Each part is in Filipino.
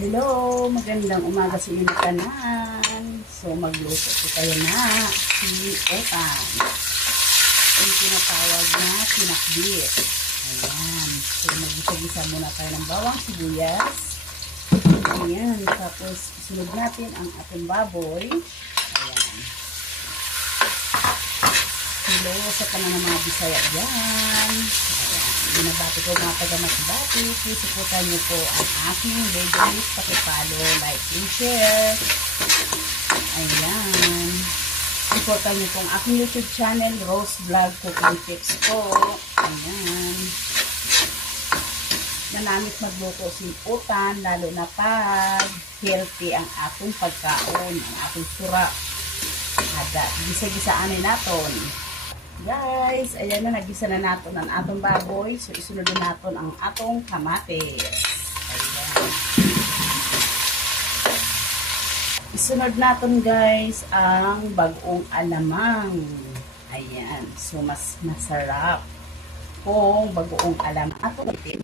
Hello, magandang umaga sa inyo kanan. So, magluto po tayo na utan. Yung tinatawag na pinakbit. Ayan. So, mag-gisa-gisa muna tayo ng bawang sibuyas. Ayan. Tapos, isunod natin ang ating baboy. Ayan. Hello, sa kanan ng mga Bisaya dyan. Binabati ko mga taga-Masbati. Please supportan niyo po ang aking videos. Pakipollow, like, and share. Ayan. Supportan niyo po ang aking YouTube channel, Rose Vlog Cooking Tips po. Ayan. Nanamit magluto si utan, lalo na pag healthy ang ating pagkaon, ang ating sura. Ada, gisa-gisaanin natin. Guys, ayan na, nagisa na natin ang atong baboy. So, isunod na natin ang atong kamatis. Ayan. Isunod natin, guys, ang bagong alamang. Ayan. So, mas masarap kung bagong alamang. Ato natin.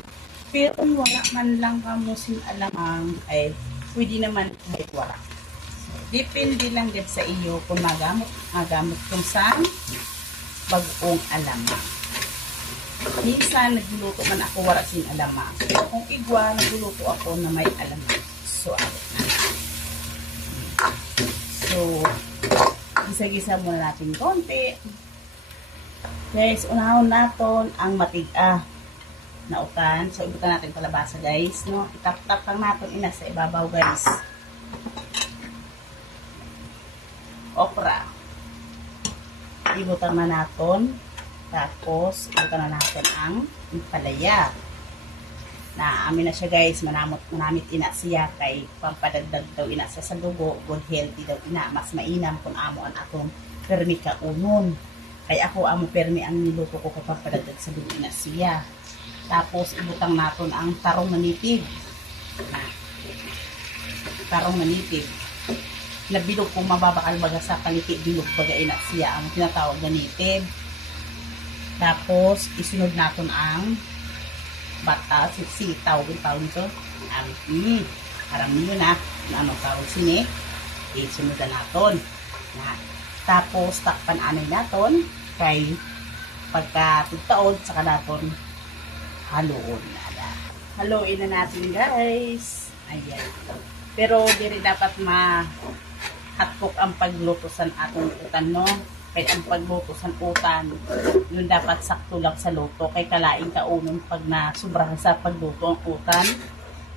Pero kung wala man lang kamusin alamang, ay pwede naman kahit wala. So, depende lang din sa iyo kung magamit kung saan bagong alamang. Minsan, nagluluto man ako wala sin alamang. Pero kung igwa, nagluluto ako na may alamang. So, abot na. So, gisa-gisa muna natin konti. Guys, unahon natin ang matiga na utan. So, ibutan natin palabasa, guys. No? Itap-tap lang natin ina sa ibabaw, guys. Okra. Ibutan na natin. Tapos, ibutan na natin ang palaya. Naaamin na siya, guys. Manamit ina siya kay pampadagdag daw ina sa sadugo. Good healthy daw ina. Mas mainam kung amo ang atong permi ka unon. Kay ako amo permi ang niluto ko kay pampadagdag sa dugo ina siya. Tapos, ibutang natin ang tarong manitib. Tarong manitib. Nabilog kung mababakal baga sa paliti, bilog baga ina siya ang tinatawag na nitib. Tapos, isunod natin ang bata, sitaw, yung tawag nito. Parang yun na anong tawag sini. Isunod na natin. Tapos, takpan anay natin kay pagka-tugtaod, saka natin haluin. Haluin na natin, guys. Ayan. Pero, di rin dapat hotcook ang pagluto sa atong utan, no? Kaya ang pagluto sa utan, yun dapat sakto lang sa luto. Kaya kalaing kaunon pag nasubrahan sa pagluto ang utan,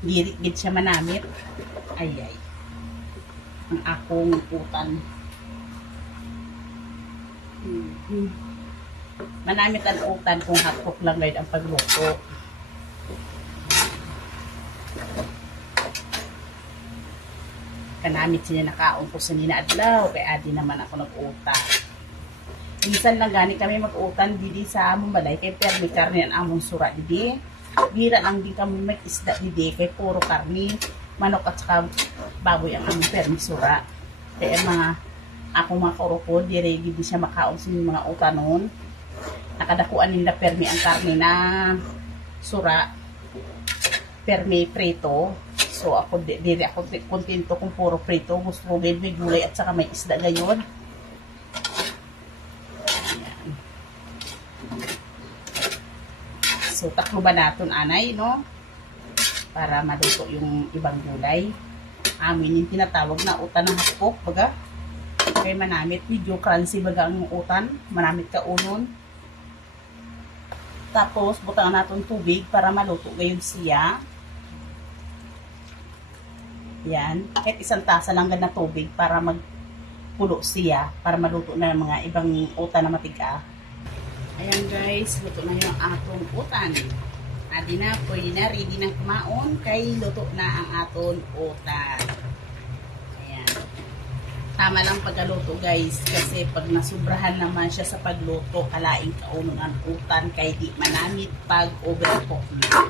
dirigid siya manamit. Ayay. Ang akong utan. Manamit ang utan kung hotcook lang lang ang pagluto. Kanamit siya nakaon ko sa ninaadlaw, kaya adi naman ako nag-utan. Minsan lang gani kami mag-utan didi sa among balay, kay permi karne ang among sura didi. Bira lang din kami mag-isda didi, kay puro karne, manok at saka baboy ang among permi sura. Kaya mga akong mga kurukod, diri didi siya makaon sa mga utanon. Nakadakuan nila permi ang karne na sura, permi prito. So, ako, diri ako kontento kung puro prito. Gusto ko din may gulay at saka may isda gayon. Ayan. So, taklo ba natin, anay, no? Para maluto yung ibang gulay. Amin yung tinatawag na utan ng hotcook, baga. Kaya manamit, medyo crunchy baga ang utan. Manamit ka unon. Tapos, butang natin tubig para maluto gayon siya. Yan. Kahit isang tasa lang na tubig para magpulo siya. Para maluto na ng mga ibang utan na matiga. Ayan, guys. Luto na yung atong utan. Adi na, pwede na. Ready na kumaon. Kay luto na ang atong utan. Ayan. Tama lang pagkaluto, guys. Kasi pag nasubrahan naman siya sa pagluto, kalaing kaunon ang utan. Kay di manamit pag overcook na.